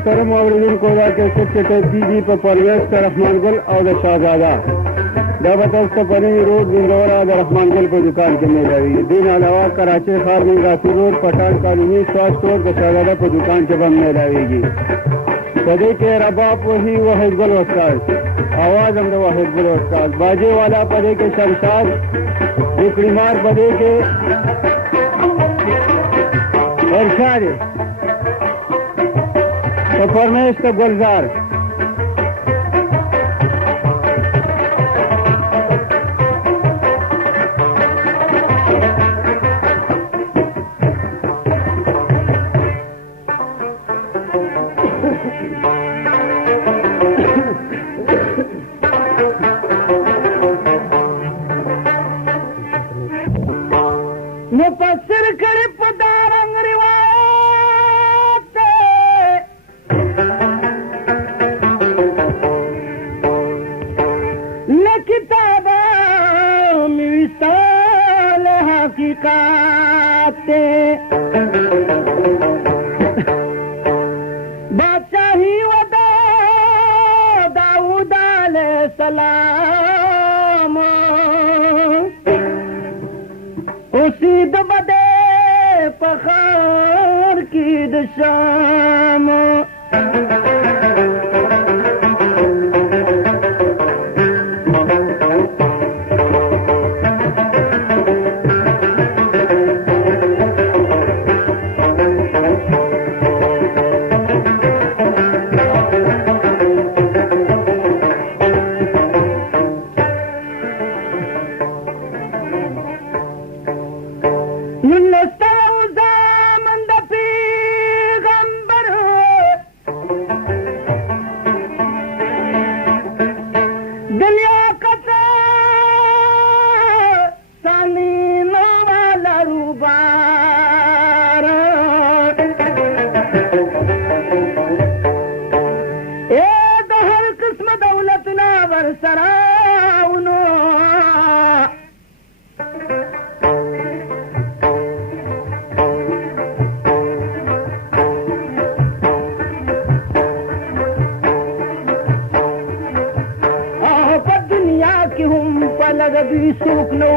मोहतरम औरदीन कोदा के सच्चे दीदी पर परवेश का रहमान गुल और शाहजादा दावत पनी रोड बिंदौरा रहमान गुल पर दुकान के में रही दिन अलावा कराची फार्मिंग राफी रोड पठान कॉलोनी स्वास्थ्य रोड के शाहजादा पर दुकान के बम में रहेगी सदी के रबाब वही वाहिद गुल उस्ताद आवाज हम वाहिद गुल उस्ताद बाजे वाला पदे के शमशाद बिकड़ी मार पदे के इरशाद तो फरमेश तो गुलजार मुफस्सिर करे पदारंग रिवायत न किताब मिसाल हकीकत बादशाही वदा दाऊद अलैहि सलाम उसी दबदे पखार की दशाम भी सूख लो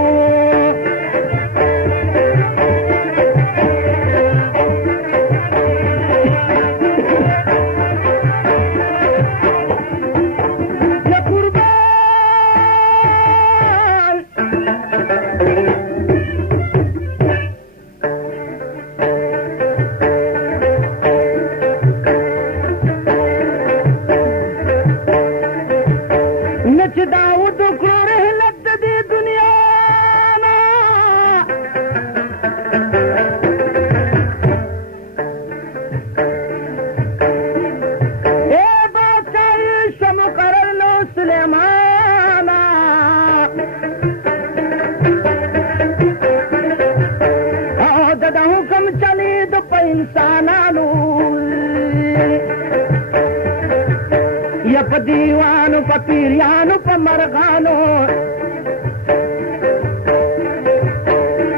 दीवान पीरियानु मरगानो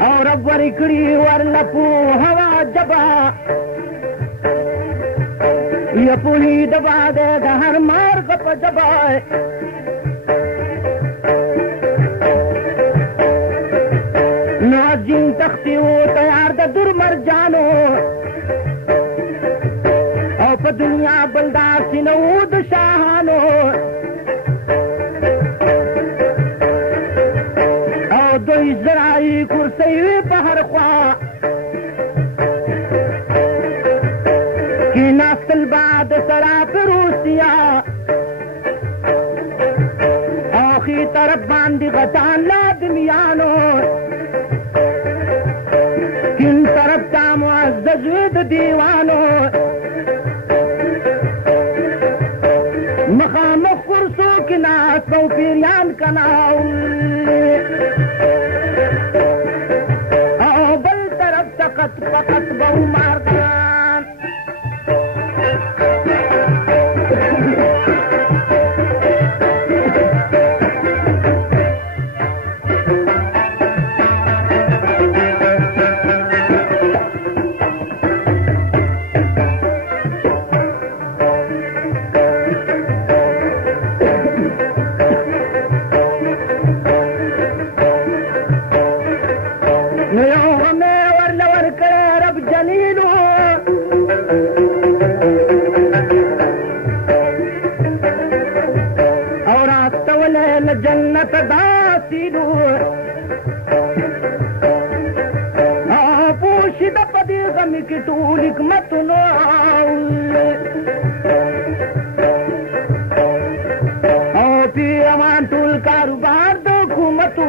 और वरिकड़ी वर लपू हवा जबा ये पुली दबा दे हर मार्ग पर जबाए नाजिन तख्ती हो तैयार द दुर मर जानो और दुनिया बलदार सिनऊद शाहानो और दो इजराई कुर्सी पहर ख्वा की नासल बाद सराफ रूसिया आखी तरफ बांधी गतान लादमियानो किन तरफ का मुअज़्ज़ज़ दीवानो मकाम कुर्सों की नासों पीरियान का नाम बल तरफ तकत पकत बहु मारदान ځان جنت داسې نور پوشیده په دې غم کې ټول حکمتونه او پیروان ټول کاروبار د حکومتو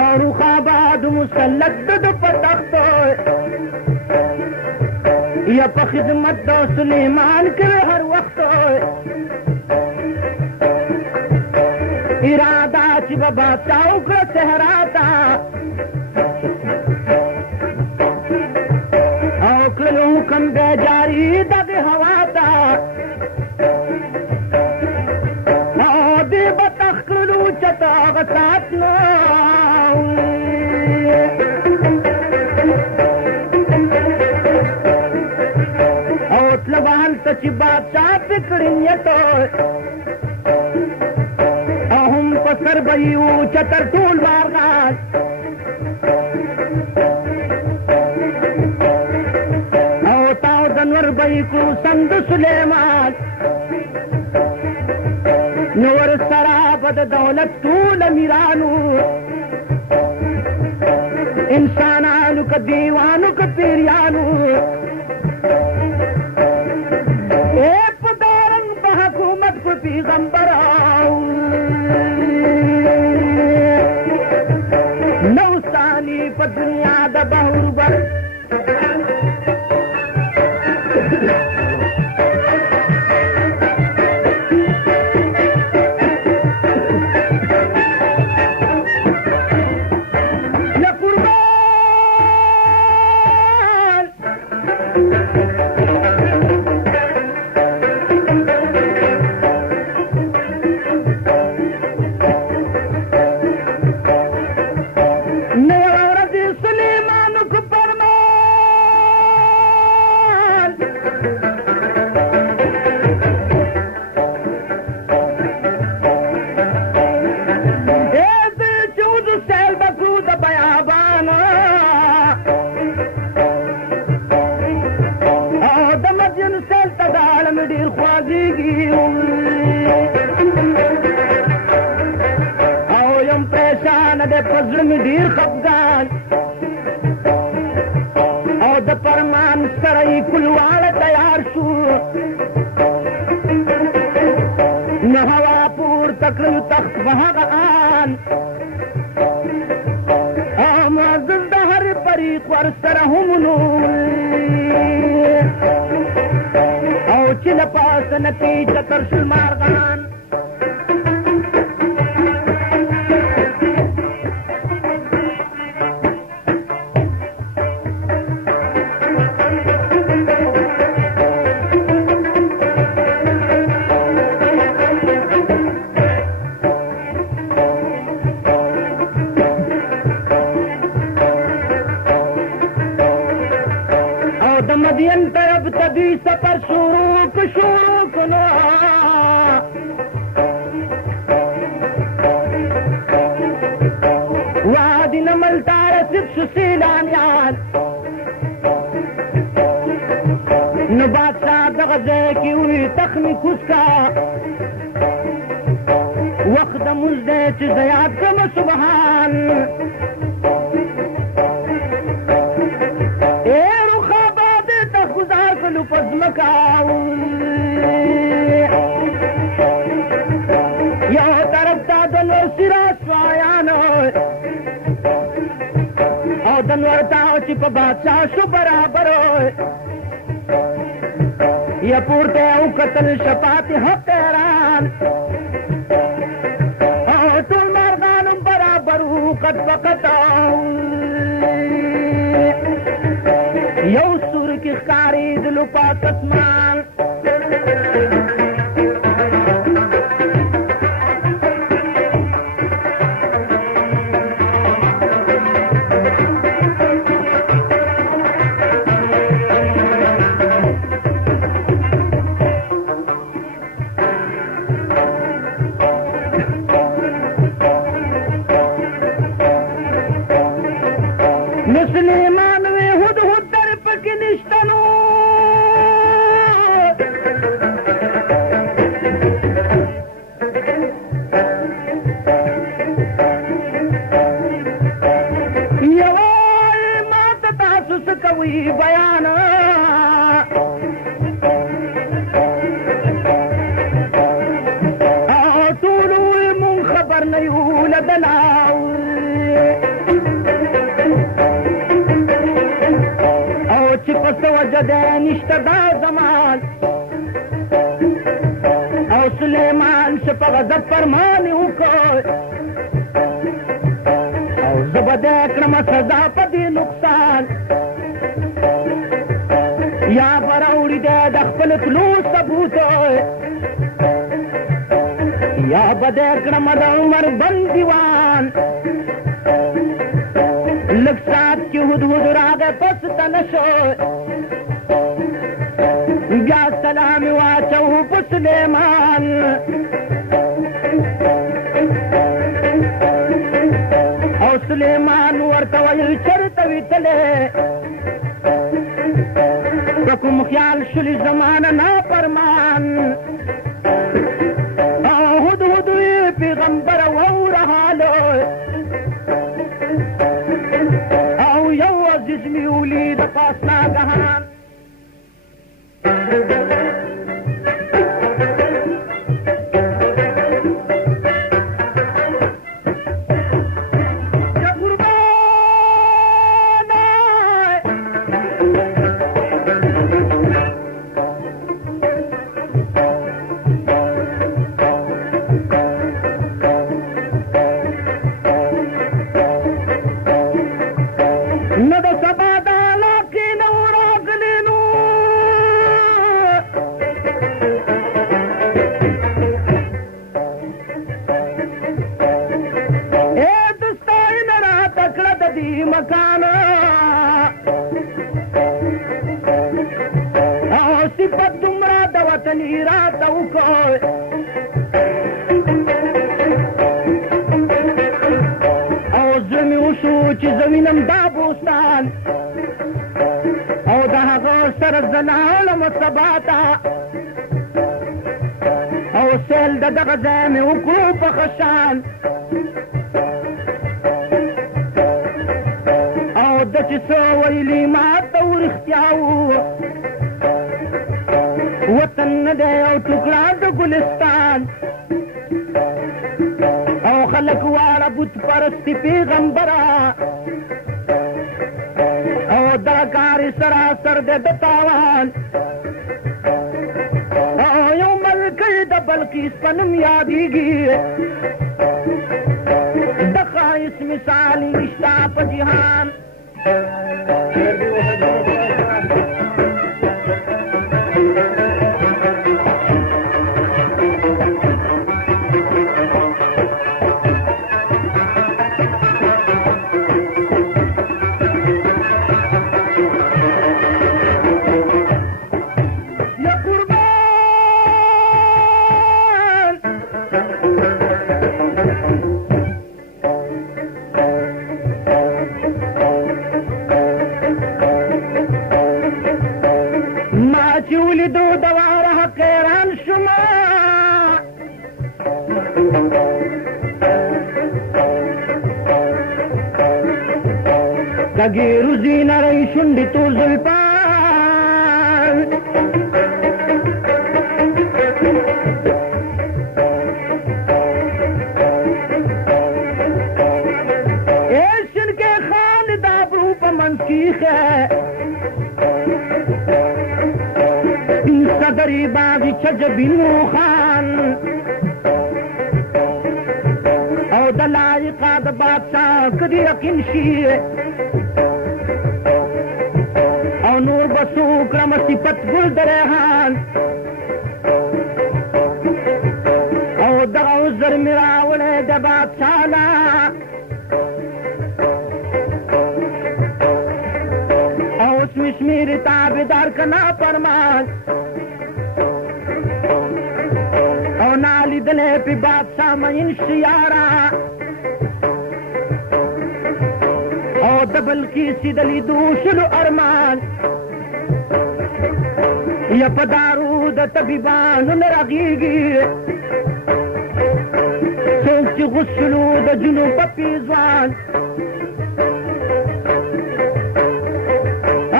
او رخاباد مسلط د په تخت یا په خدمت د سلیمان کې هر وخت اراده چې به بادشاه وکړه صحرا ته او کړلو حکم دی جاري دغې هوا ته او دې به تخ کړلو چته هغه ساعت نو او تله به هلته چې بادشاه پې کړي نیت سر بهیو چتر ټول مارغان او تاو دنور بهی کړو سم د سلیمان نور سره به د دولت ټول امیرانو انسانانو که دیوانو که پیریانو اے په دارنګ په حکومت په پیغمبر په دنیا د بهر بر یا قربان پزړه مې ډېر خفګان او د فرمان سره یې کلواړه تیار شو نو هوا پورته کړل تخت په هغه آن او معزز د هر فریق ورسره هم نو او چې له پاسه نتیجه تر شل مارغان مدین طرف تبھی سفر شروع کنو وادی نمل تارسف سیلانیان نو بادشاہ دغزے کی ہوئی تخمی کسکا وقت مزدے چیزیات کم سبحان پزمکاو یو طرف تا دنور سرا سوایانو او دنور تاو چی پا بادشاہ شو برابرو یا پورتے او قتل شفاعت حق ایران او طول مارغانم برابرو قد فقطاو یو سور کی خکاری دلو پاس اسمان مسلمان وی هد هد در پک نشتنو نشته دا زمان او سلیمان شه په غضب فرمان وکړ او زه به دی کړمه سزا په دې نقصان یا به راوړي دی د خپل تلو ثبوت یا به دی کړمه د عمر بندیوان لږ ساعت کې هدهد راغی پس ته نه شو بیا سلام یې واچو په سلیمان او سلیمان ورته ویل چېرته وې تلې په کوم خیال شلې زمانه نافرمان او هدهد وی پیغمبره واوره حاله او یو عزیز مې ولید پاس ناګهان چې زوینم دا بوستان او د هغه سره زه لاړم سبا ته او سیل د دغه ځای مې وکړو په ښه شان او ده چې څه ویلي ما ته ورښتیا وو وطن نه دی او ټوکړه د ګلستان او خلک واړه بت پرستي پیغمبره او دا کار سراسر دی د تاوان او یو ملکۍ د بلقیس په نوم یادېږي د ښایست مثال نشته په جهان کږې روزي نری شونډې تور زلفان ایشن کې خان د ابرو په منځ کې ایښی صدرې باغچه جبینو خان او د لایقه د بادشاه که دې یقین شي او نور بسو کړم صفت ګل د ریحان او دغه عذر مې راوړی د بادشاه نه او اوس مې شمېرې تابعدار که نافرمان او نالیدلی پې بادشاه مین شي یاره او د بلقیسې د لیدو شلو ارمان یا په دارو د طبیبانو نه رغېږي څوک چې غسلو د جنو په پیزوان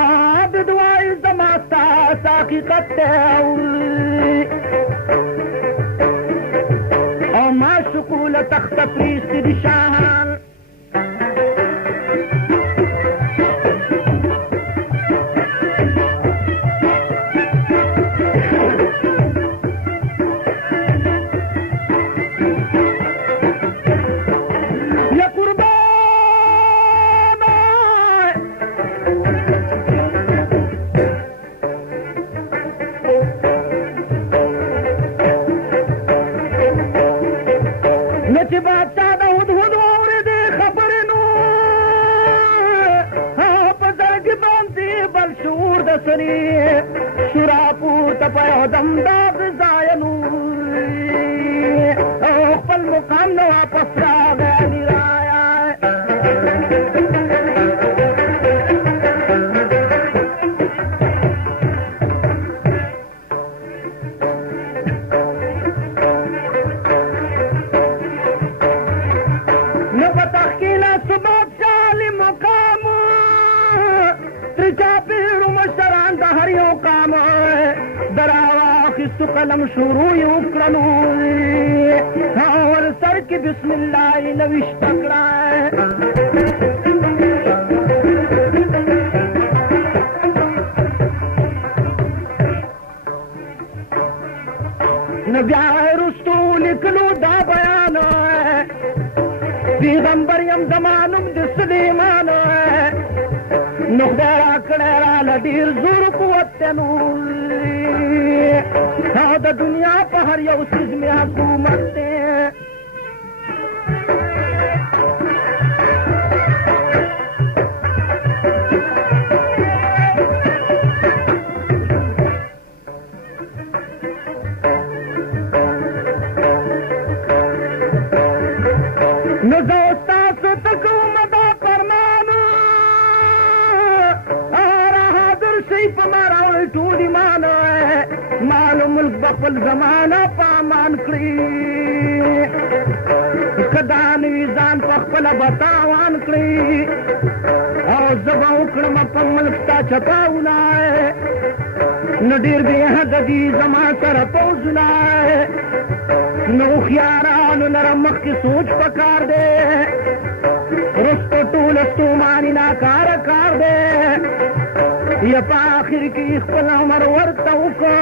عبد وایي زما ستاسو حقیقت دی او معشوقو له تخته پرېستې دي شاهان غری شراپو تپا دم دا غزاینو او خپل مقام نو واپس راغلی رایا خستو قلم شروع وکړلو ور سر کې بسم الله نوشت کړه نو بیا رستو لیکلو دا بیان پیغمبر یم زمانم د سلیمان نو خدای را کړه را لډیر زور قوت نو دا دنیا په هر یو څیز مې حکومت دی نو زه ستاسو ته کوم دا فرمان حاضر شئ په ما راوړئ ټول ایمان مال ملک بخل زمانہ پامان کړی کدان ویزان په خپل بتاوان کړی او زبا وکړم په ملک تا چپاونا نو ډیر به حد دي زما سره پوزنا نو خيارانو نرم مخ کی سوچ پکار دے رستو ټول استومانی ناکار کار دے یا پا آخر کی خپل عمر ورطا وکا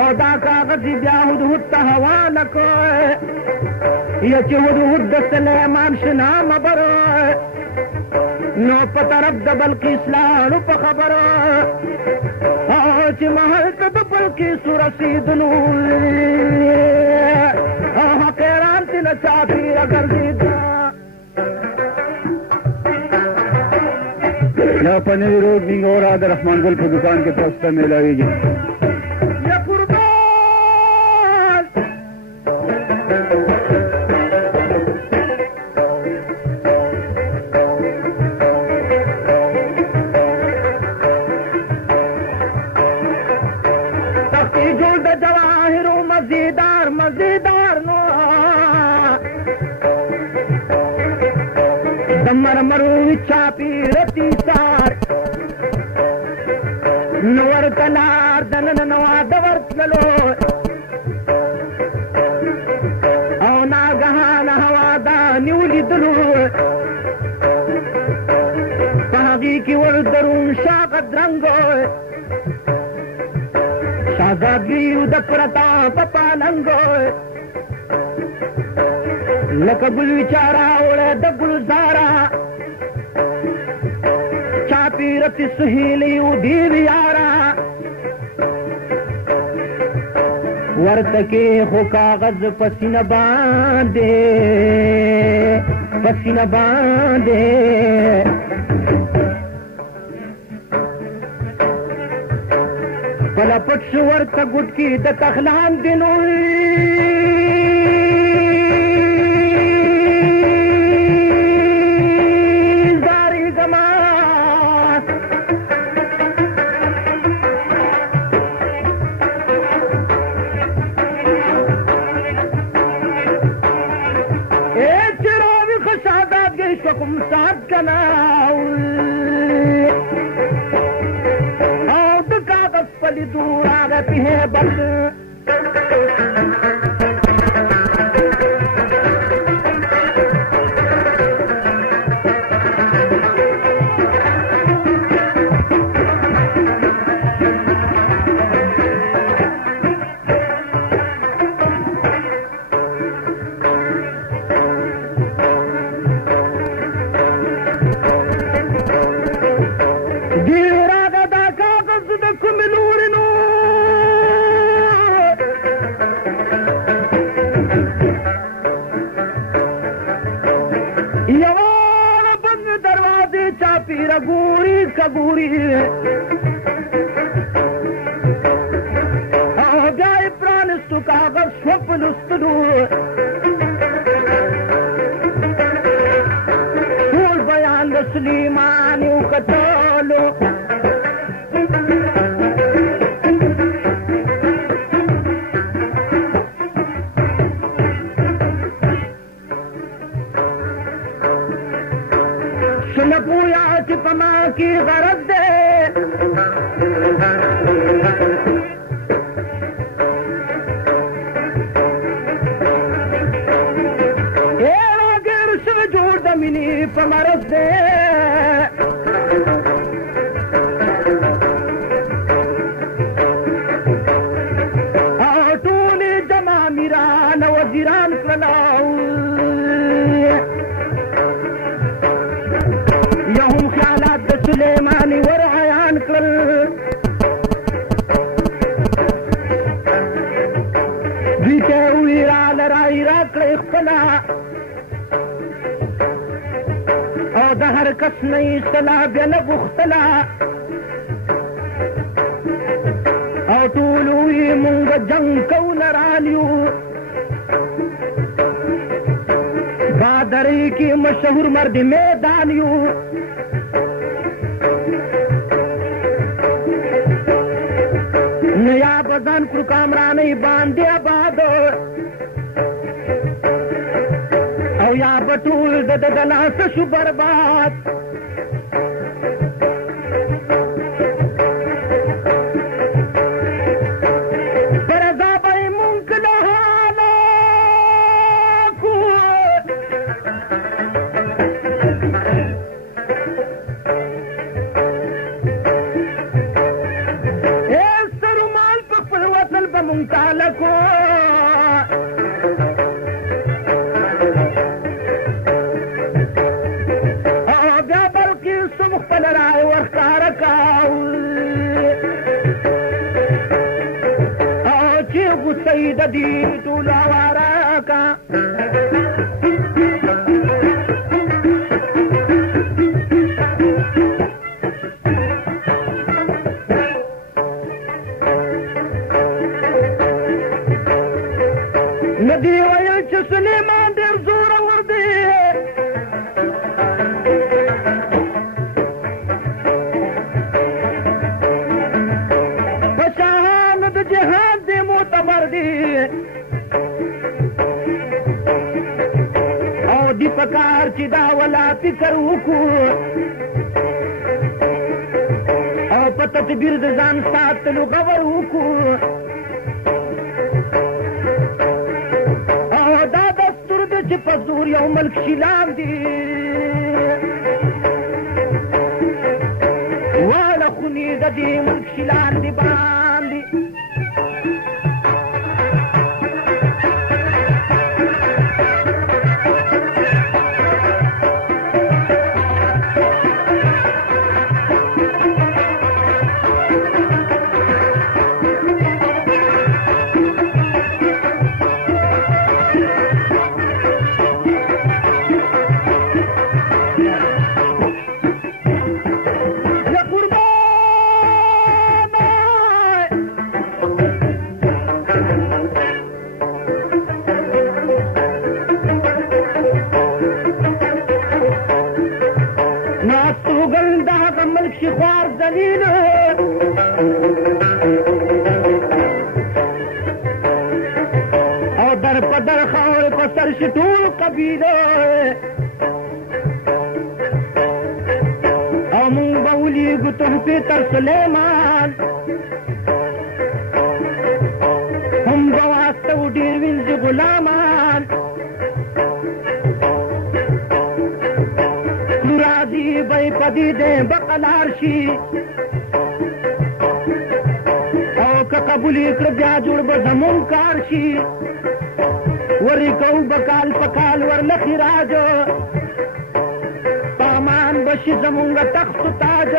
او دا کاغذی بیا حدود تا حوالا کو یا چی حدود دا سلیمان شنام بر نو پا طرف دا بلقیس لانو پا خبر او چی محل تا دا بلقیس رسیدنو او حقیران تی لچافیر اگر دیتا یا پنوی روڈ نینگورا در رحمان گل پر دکان کے طرف سے ملاوی گی یا قربان تختی جوڑ دا جواہر مزیدار مزیدار نو دمر مرو چاپی رتی سار نور تلار دنن نوا دورت للو او ناگهان هوا دا نیولی دلو پاگی کی وردرون شاقت رنگو شازادگیو دکرتا پپالنگو لکه ګل وچارا وړه د ګلزارا چاپیرتی سهیلی و دیوی یارا ورتکې خو کاغذ پسینه باندې پسینه باندې پلا پټ شو ورته ګوټکي د تخلان دینوي سات کلاو او د کاغذ پلی دور آگا پیه بند یوان بند دروازے چاپی رگوری کگوری مینی په مرض دی او ټولې جمع میران وزیران کړلاو یا هم خیالات د سلیماني ور عیان کړل دوی ته وی رای راکړئ خپله او د هر کس نه ایستله بیا نه غوښتله او ټول وی مونږ جنګ کوو لرال یو بادرۍ کې مشهور مرد میدان یو نه یا به ځان کړو کامرانۍ باندې آباد او یا به ټول د لاسه شو برباد پر رضا به یې مونږ کله هلاکو ای سرومال په خپل وطن به مونږ تالکو د دې ټول واره کا ندی ویل چې سلیمان ډېر زورور دی په شاهانو د جهاد دی معتبر دی او دی پکار چې دا ولا فکر وکړو او په تدبیر د ځان ساتلو غور وکړو او دا دستور دی چې په زور یو ملک شیلان دی واړه خونې د دې ملک شیلان دی باندې خوار ذلیل او در په در خاور په سر شي ټول قبیله او مونږ به ولیږو تحفې تر سلیمان هم به واستو ډېر وینځي غلامان بای پدی دے بقلار شی او که قبولی کر بیا جوړ به زمون کار شي وری کو بکال پکال ورلخی راج پامان بشی زمونگا تخت تاج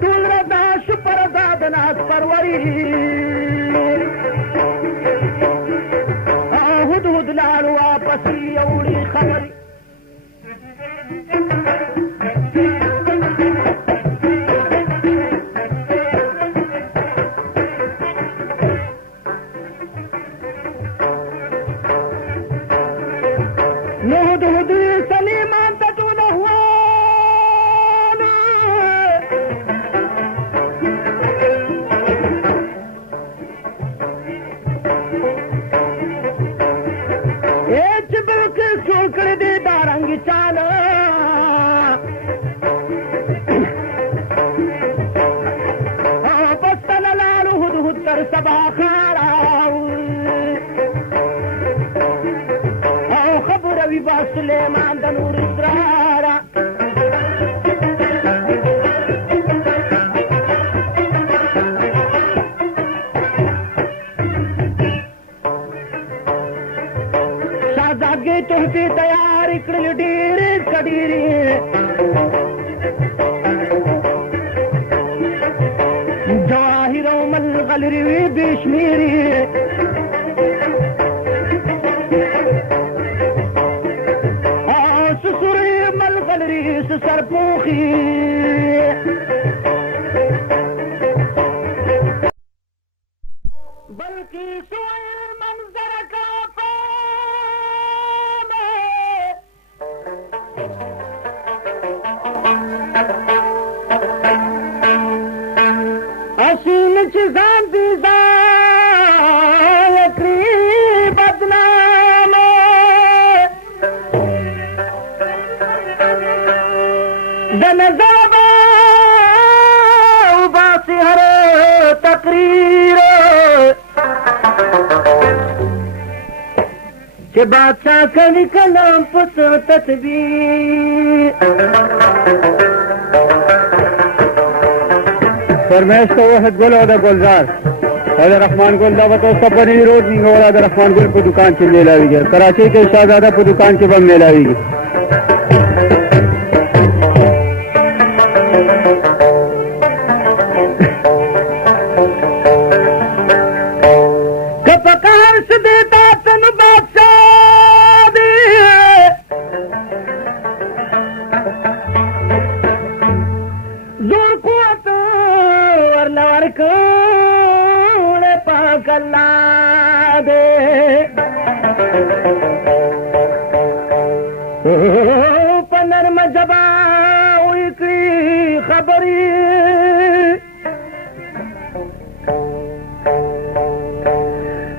طول ردا شپر دادنات پروری لارو واپسی اوڑی خبری نهد هدی سلیمان تجول احوانا चाला बस्तल लालू हुदहुत्तर सबा खारा खबर विबा सुलेमान दनूर इस्रारा शाहजादगी तुहती तयार इकड़ल डीर कडीरी जवाहिरो मल गलरी बेशमीरी सुसुरी मल गलरी सरपोखी बल्कि सोए मंजर का असीम चिजान बदनाम दनजरबा उबासी हर तकरीर के बादशाह कभी कलाम पुत्र तस्वीर फरमाइश का वहद गुल और गुलजार हजर रहमान गुल दावत और सपनी रोड निंगो और हजर रहमान गुल को दुकान के मेला हुई है कराची के शाहजादा को दुकान के बम मेला हुई है कपकार से देता तन बादशाह दे जोर को वरनार को पाकल्ला दे पनर मजबा उनकी खबरी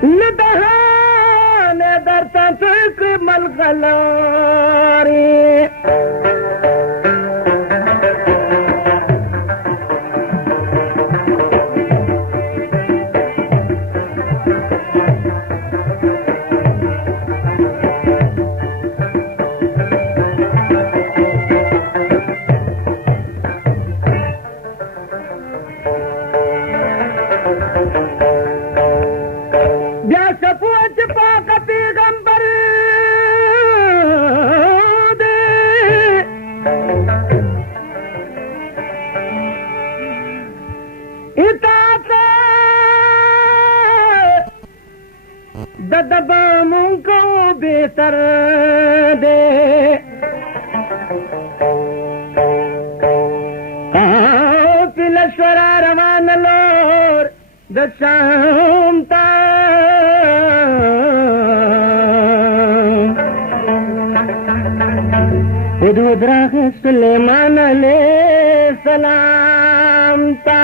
न दरता तक मलगलारी दबामों को बेहतर दे पिलश्वरा रवान लोर दशामता उदरा सुलेमान ले सलामता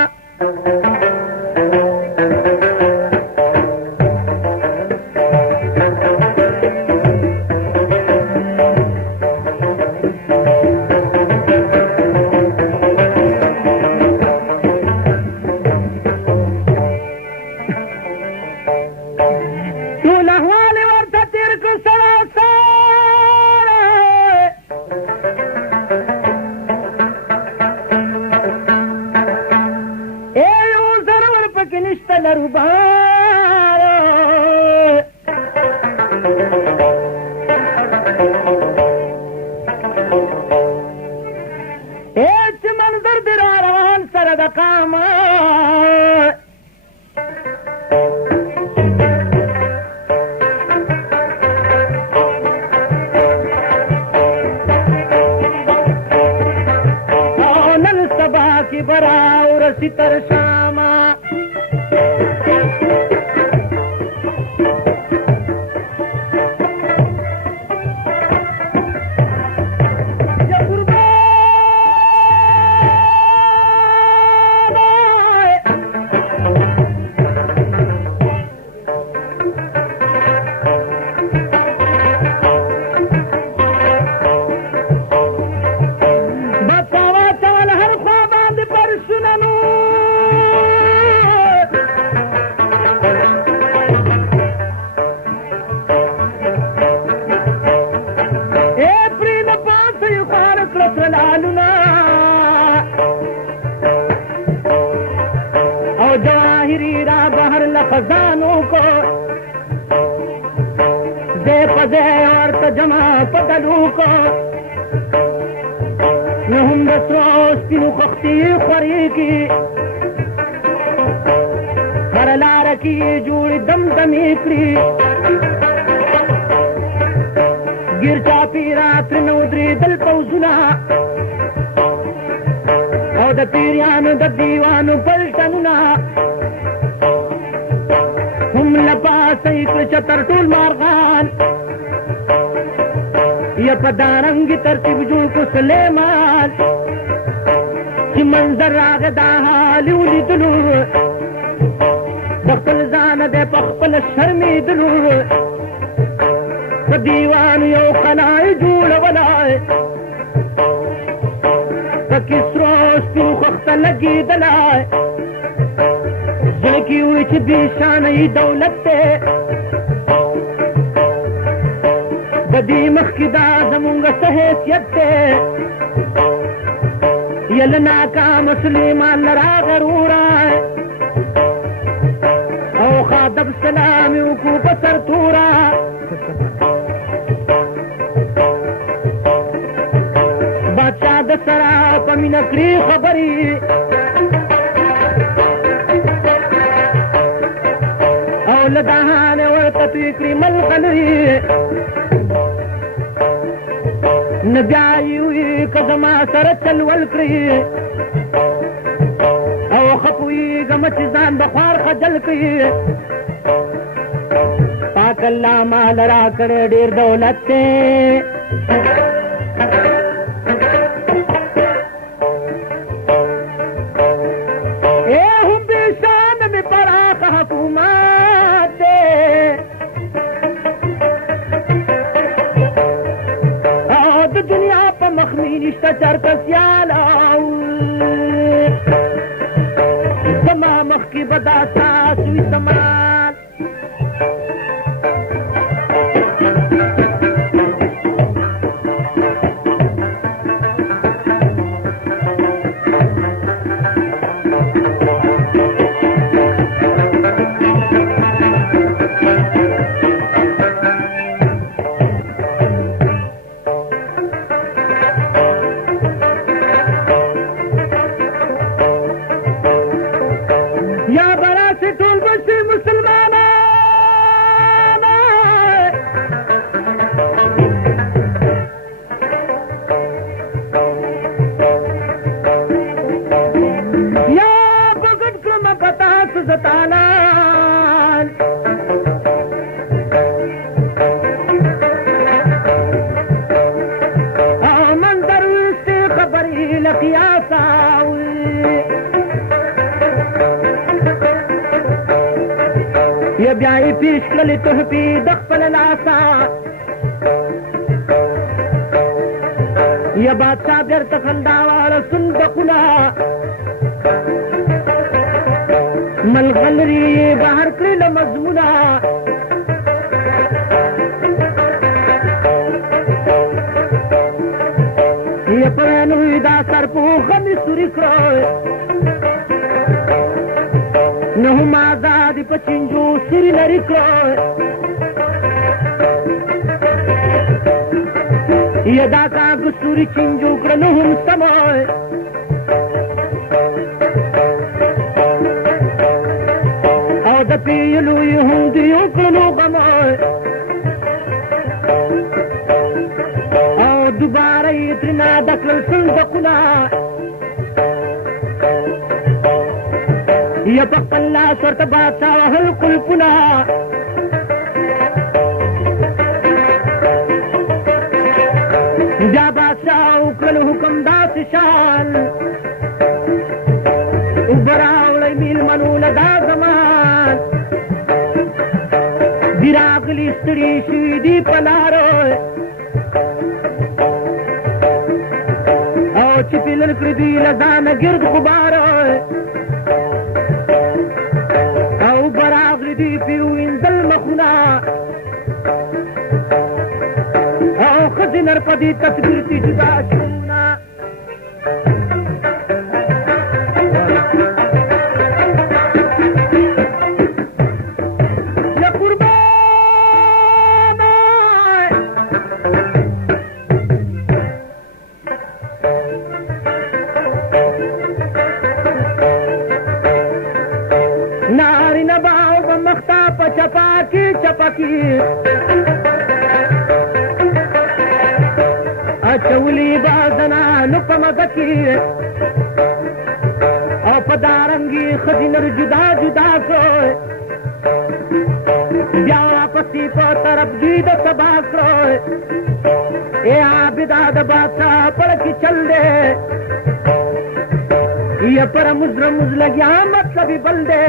मंजर दिरा रवान सरद काम नल सबा की बराउर सितर शामा سرلالنا او جواهری را بہر لخزانوں کو دے پدے اور تجمع پدلو کو نهم دسروس پینو خختی خوری کی ہر لارکی جوڑی دم دمی کری گر چاپی رات نودری دل پوزنا او د پیریانو د دیوانو پلټنونه هم لپاسې کړه چتر ټول مارغان یا په دارنګې ترتیب جوړ کړو سلیمان چې منظر راغی دا حال ولیدلو د خپل ځانه دی په خپله شرمېدلو په دیوانو یو قلعه جوړولی پکې سرو سپینو خښته لګېدلی زړه کې وي چې بې شانه یې دولت دی د دې مخکې دا زمونږ څه حیثیت دی یا له ناکامه سلیمان نه راغروری او خادب سلام یې وکړو په سرتوره بادشاہ د سره په مینه کړي خبرې او له دهانې ورته توی کړي ملغلرې نه بیا یې وي که زما سره چل ول کړي او ښه پوهېږم چې ځان به خوار خجل کړي پاک الله مال را کړی ډېر دولت دی نشته چرته سیاله زما مخکې به دا ستاسو وي سمان یا بیا یې پیش کړلې تحفې د خپل لاسه یا بادشاه بیرته خندا واړه صندوقونه ملغلرې یې بهر کړې له مضمونه یا پرانو یې دا سرپوښه مې سوري کړه نه هم آزادي په چینجو سوري لرې کړه یا دا کاږه سوري چینجو کړه نه هم سمه او د پیلو یې هم دیو کړلو غمه او دوباره یې ترېنه ډک کړل صندوقونه یا په خپل لاس ورته بادشاه وهل قلفونه بیا بادشاه وکړل حکم داسې شان اوبه راوړئ مېلمنو له دا زمان دي راغلي ستړي شوي دي په لارو او چې پیلل کړي دوی له ځانه ګرد غباره او براغلی دی پیو انزل مخونا او خزی نر پا دی تصویر تی جدا شونا کی اچولی دا زنانو په مزه کې او په دارنګي ښځې نر جدا جدا کړ بیا واپسې په طرف دوی د سبا کړ اے عابده د بادشاہ پړ کې چل دی یہ پر مزرمز لگیا مطلب بل دے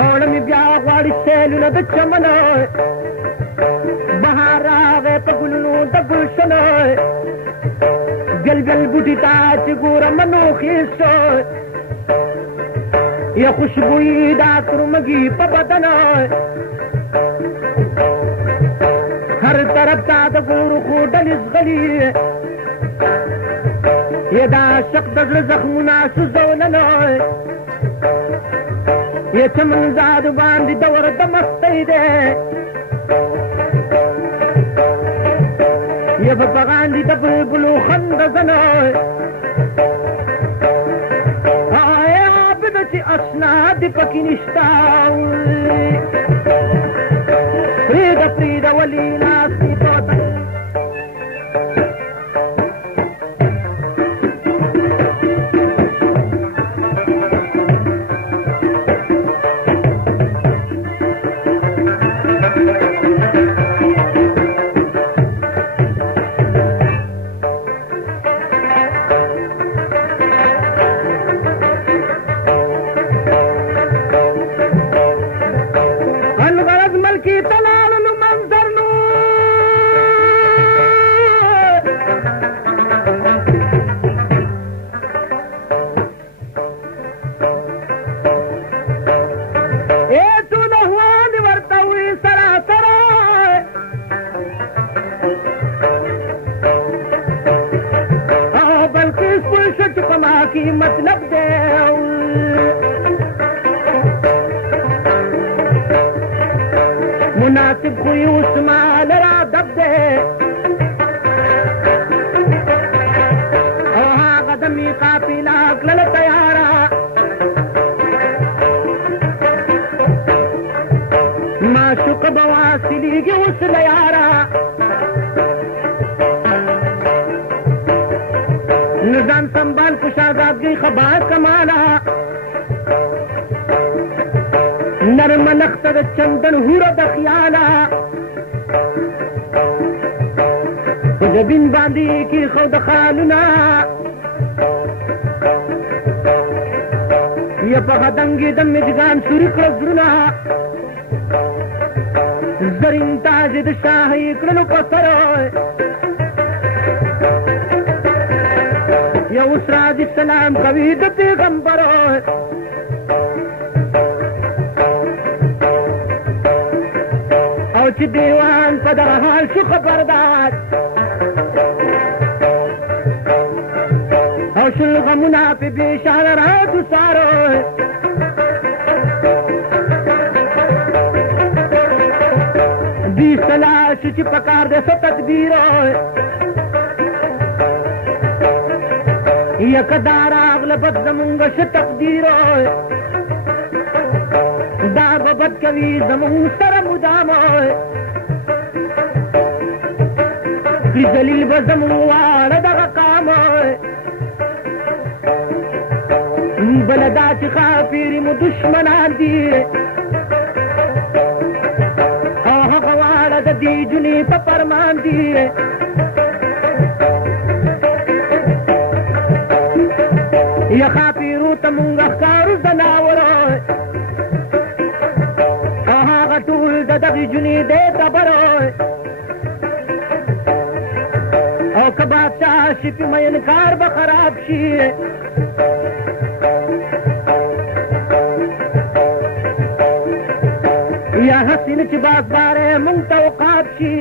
اوڑمی بیا غواړي سیلونه د چمن بهار راغی په ګلونو د ګلشن ګل ګل بوټي ته چې ګوره منو خیز شو یا خوشبویي د عطرمږي په بدن هر طرف ته د ګورو خو ډلې ځغلي یہ دا عاشق د زړه زخمونه سوځولنه یہ چمن زاد باندې دور د مستۍ دی یہ په باندې د بلبلو خندزنه آی عابد چې اشنا دې پکې نشتا پریده ولی لاس دې پوته مطلب دے مناسب خوی عثمان را دب دے او ها قدمی قافلہ اکلل تیارا معشوق بواصلی گی اس لیارا نظام سنبال کشادابگی خبار کمالا نرم لختر چندن ہور دخیالا جبین باندی کی خود خالنا یا پخدنگی دم مجگان سرک رزرنا زرین تاجد شاہی کرنو پسر یا اسراد السلام قوید پیغمبر او چی دیوان پا در حال شو خبردار او شل غمونا پی بیشان را تو سارو دی صلاح شو چی پکار دے سو تدبیرو یک دارا اغلبت زمونگش تقدیرو دا ببت کوي زمون سره مدامو کی دلیل بزمون واره دغه قامو بلدا چې خافيري مو دشمنان دي او هغه واره د دې جنې په فرمان دي یا خافیرو ته مونږ ښکارو زناورو او هغه ټول د دغې جونې دی تبرو او که بادشاه شي پې مین کار به خراب شي یا حسین چې بازباره مونږ ته وقاب شي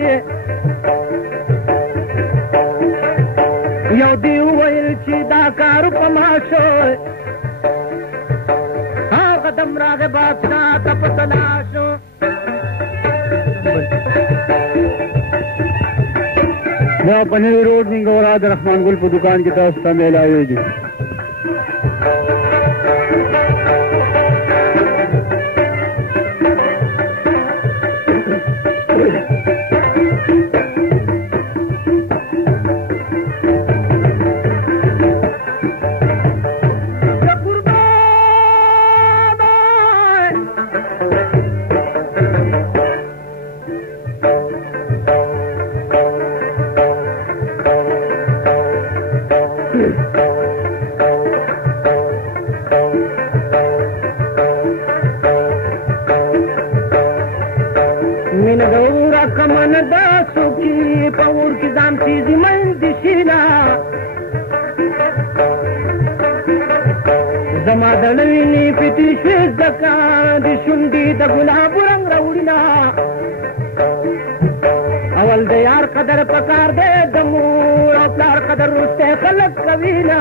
یو دی وویل چې دا کار په ما شو هغه دم راغی بادشاه ته په سلا شو دا په نوي روډ ننګورا د رحمان ګل په دکان کې تاسو ته میلاویږي من دورا کمن دا سوکی پاور کی دام چیزی من دشینا زما دلوینی پتی شویز دکا دی شندی دا گلاب رنگ روڑینا اول دا یار قدر پکار دے دمور او پلار قدر رستے خلق کوینا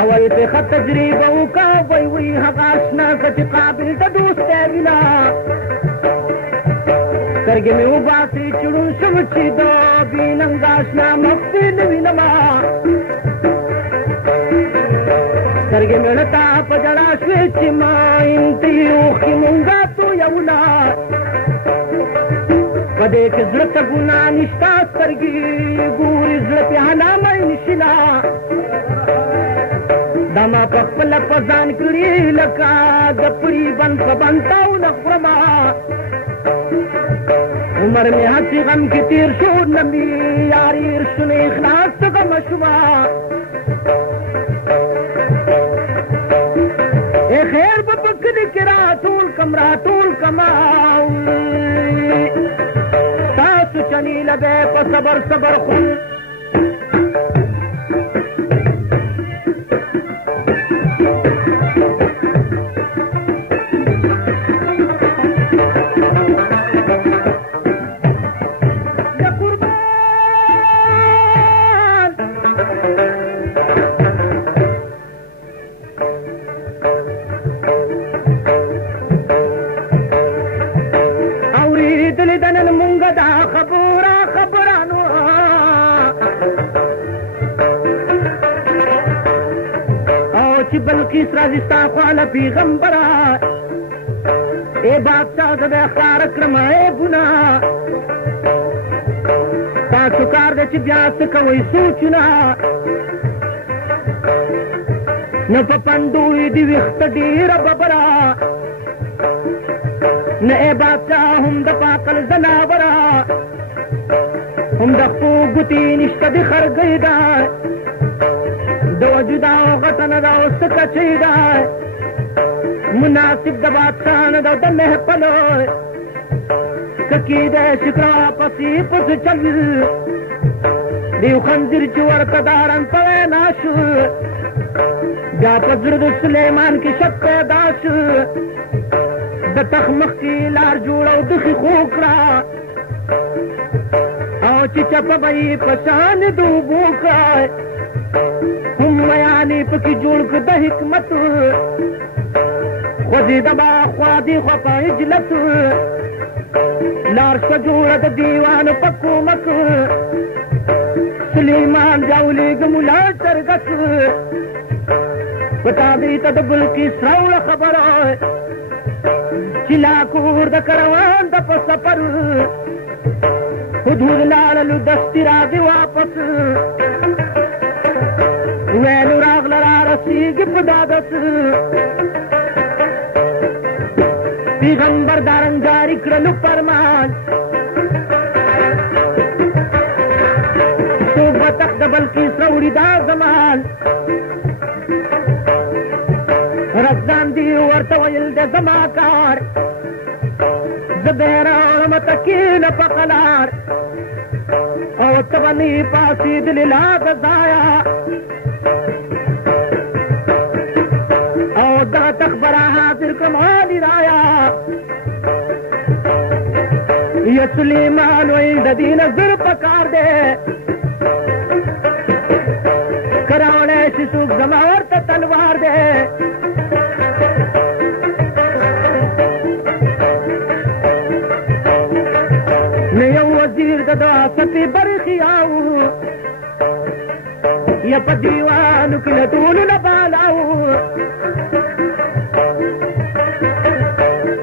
اول پہ خط تجریبہ کا وی وی حقاشنا کچھ قابل دا دوستے وینا سرگی میں اوباسی چڑون شمچی دو بیننگاشنا مفتی نوینما سرگی میں نتا پجڑا شویچی ماں انتی اوخی مونگا تو یونا پدے کے زلط گناہ نشتا سرگی گوری زلط حنا میں نشنا داما پخپل پزان کری لکا دپڑی بن پبنتاو نخرما عمر میں ہنسی غم کی تیر شور نمی یاری رشن اخلاص غم شما اے خیر بپکل کرا طول کمرا طول کماؤ تاسو چنی لبے پا صبر صبر خون بلقیس رازستا خوالا پیغمبرا اے بادشاہ زد اخار اکرم اے گناہ تاسو کار دے چی بیاس کوئی سوچنا نہ پپندوی دی وقت دیر ببرا نہ اے بادشاہ ہم دا پاکل زناورا ہم دا پوگتی نشتا دی خرگئی دا دو جداو غطن داو سکا چیدا مناسب دا بادشاہ داو دا محپلو سکی دے شکرا پسی پس چل دیو خنزر چور تدارن پوے ناشو جا پزرد سلیمان کی شک پیداش دا تخمخ کی لار جوڑا دخی خوکرا او چی چپا بئی پشان دو بوکا ہم میانی پکی جوڑک دا حکمت خودی دبا خوادی خوپا اجلت لار شجورت دیوان پکومک سلیمان جاولی گمولا چرگت بتا دیتا دا بلکی سراؤل خبر چلا کور دا کروان دا پسپر حدود لاللو دستی را دی واپس ویلو راغ لرا رسیگی پدادت پیغمبر دارن جاری کرلو فرمان تو بتق دبل کی سروڑی دا زمان رزان دی ورطویل دے زماکار زبیر علمتکین پقلار او تبنی پاسی دلی لا بزایا او دا تخبرہ حاضر کمالی رایا یہ سلیمان ویل دین زر پکار دے کرانے شسوک زماورت تلوار دے نیو وزیر دا دعا سپی برخی آو یا پا دیوانو کی لطول نبالاو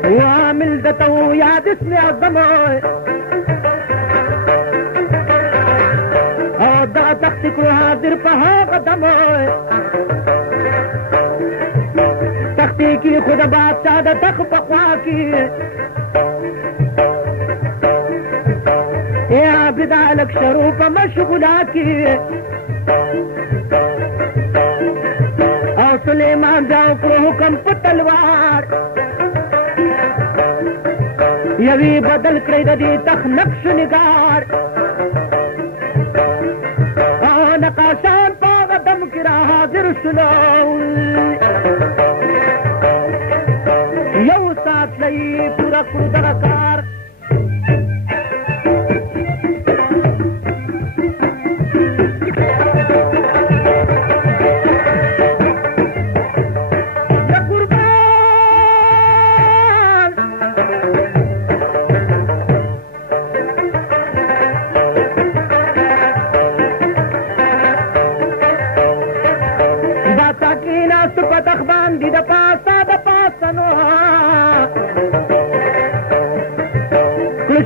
وعامل دتو یاد اسم عظمو او دا تخت کو حاضر پہا قدمو تختی کی خود بادشاہ دا تخ پقوا کی اے عابد مالک شروع په مشغولا کې او سلیمان جاو کو حکم په تلوار یوی بدل کړی د دې تخ نقش نگار او نقاشان په دم کې را حاضر شلو یو سات لئی پورا کړو دغه کار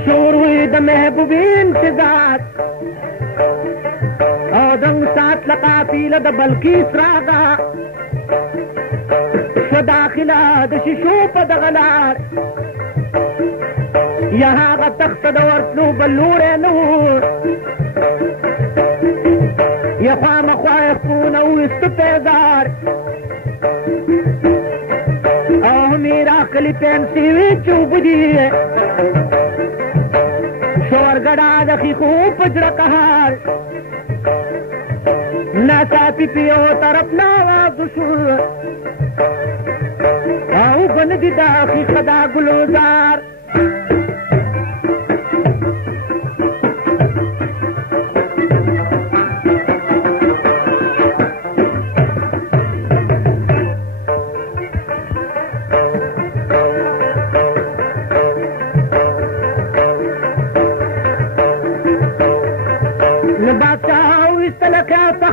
شور ہوئی د محبوبی انتظار او دنگ سات لقافیل د بلقیس راغا شو داخلہ د شیشو په دغلار یہاں غا تخت د ورتلو بلور نور یخوام خواہ خون او است پیزار او میرا کلی پینسی وی چوب دیئے شورگڑا دخی خوب پجر قہار ناسا پی پیو طرف ناواز شور او بندی داخی خدا گلوزار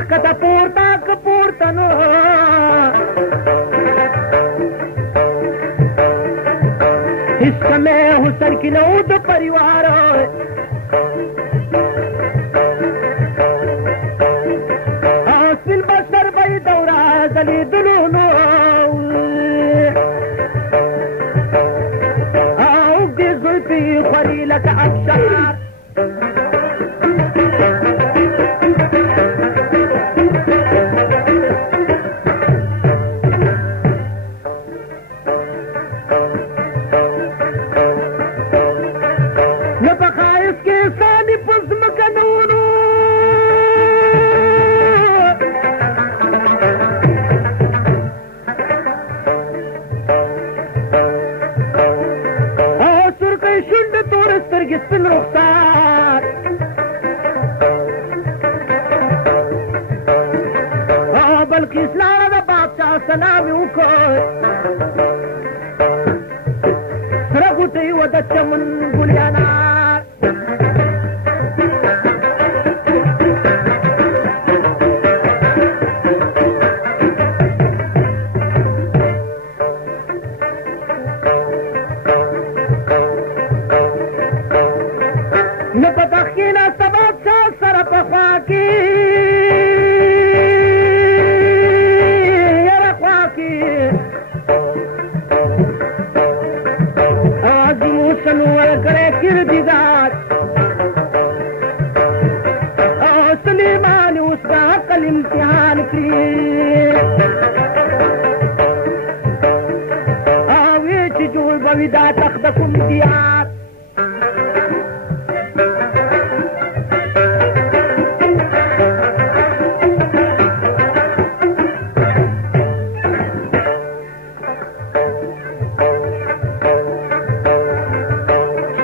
کتا پورتا کپورتا نو اس کمے حسن کی نود پریوار آسل بسر بی دورا زلی دلونو آو دی زلفی خوری لکا افشار سپن رخسار بلقیس لارا دا بادشاہ سلامی وکر سرغوٹی و دا چمن گلیانار امتحان کړی او چې جوړ بوي دا تخت کوم دیار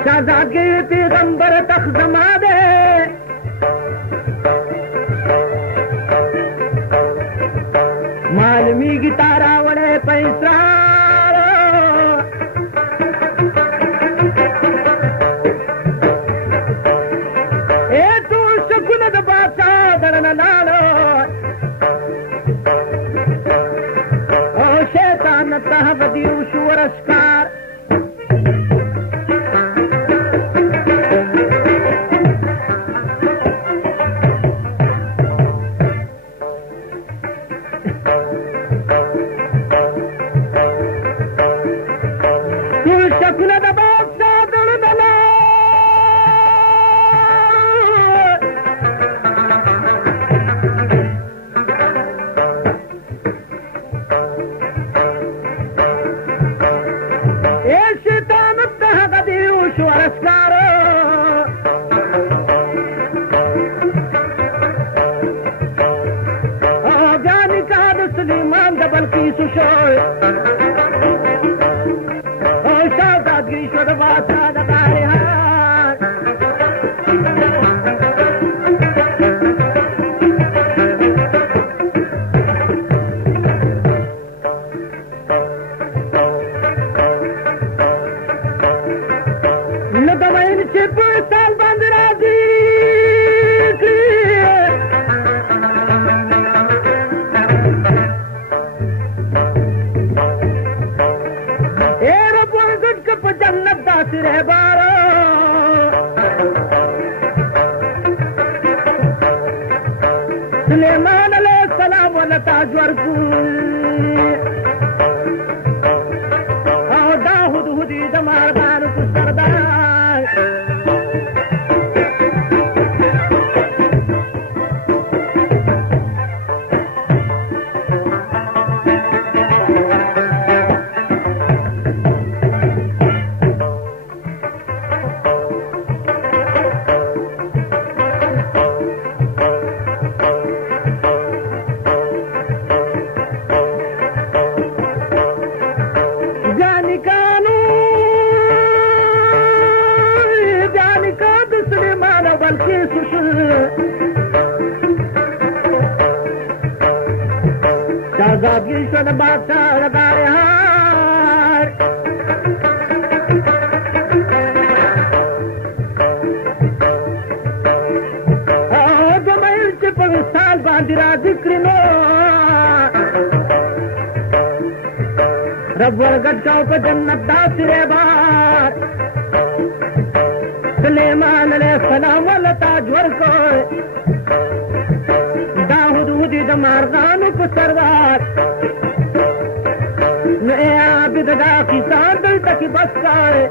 شهزادګي پیغمبر تخت زما ده معلومی کی تارا وڑے پیسرار اے تو شکل دا بادشاہ درن لالو او شیطان تحفدیو شور اشکار سلیمان علیہ السلام ولا تاج ورکو او دا هدهدی د مارغانو په سردار شاہزادگی بادشاہ لگا رہا جو محل سے پاکستان باندرا ذکر نو رب ورگت جاؤ پہ جنت دا سرے بات سلیمان علیہ السلام والا تاج ورکو د مارغانو په سردار نو ای عابد دا کسان دلته کې بس کړی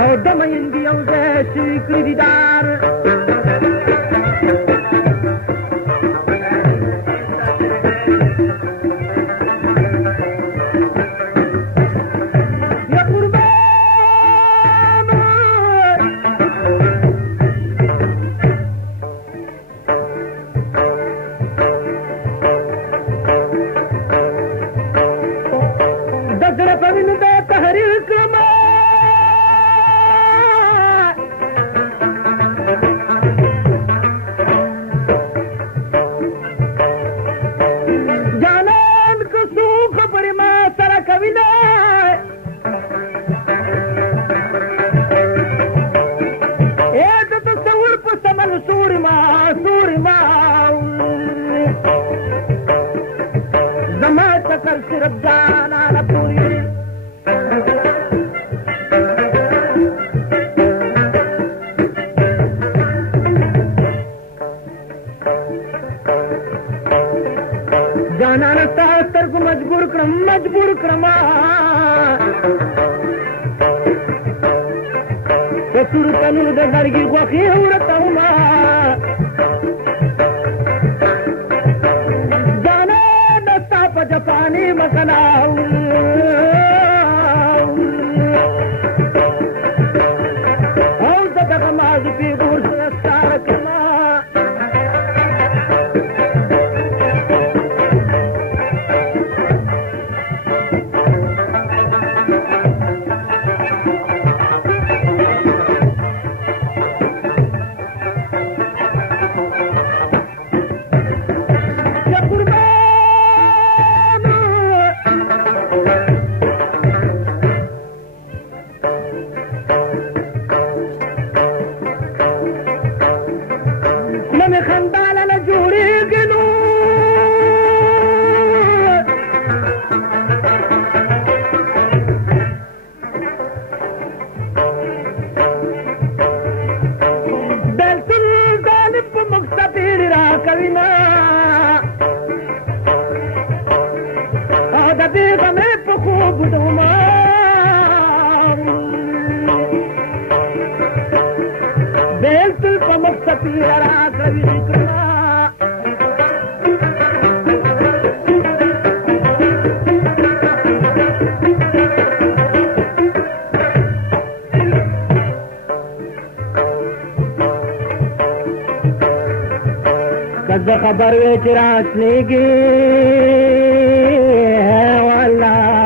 او د میندې یو ځای شوي کړي دیدار مجبور کرما سور تنو د لرګي غوښې ورته ما جانا دستا په جاپاني مکنا او دغه ماز په ګور سره کنا خبر وچ راتنی کی ہے واللہ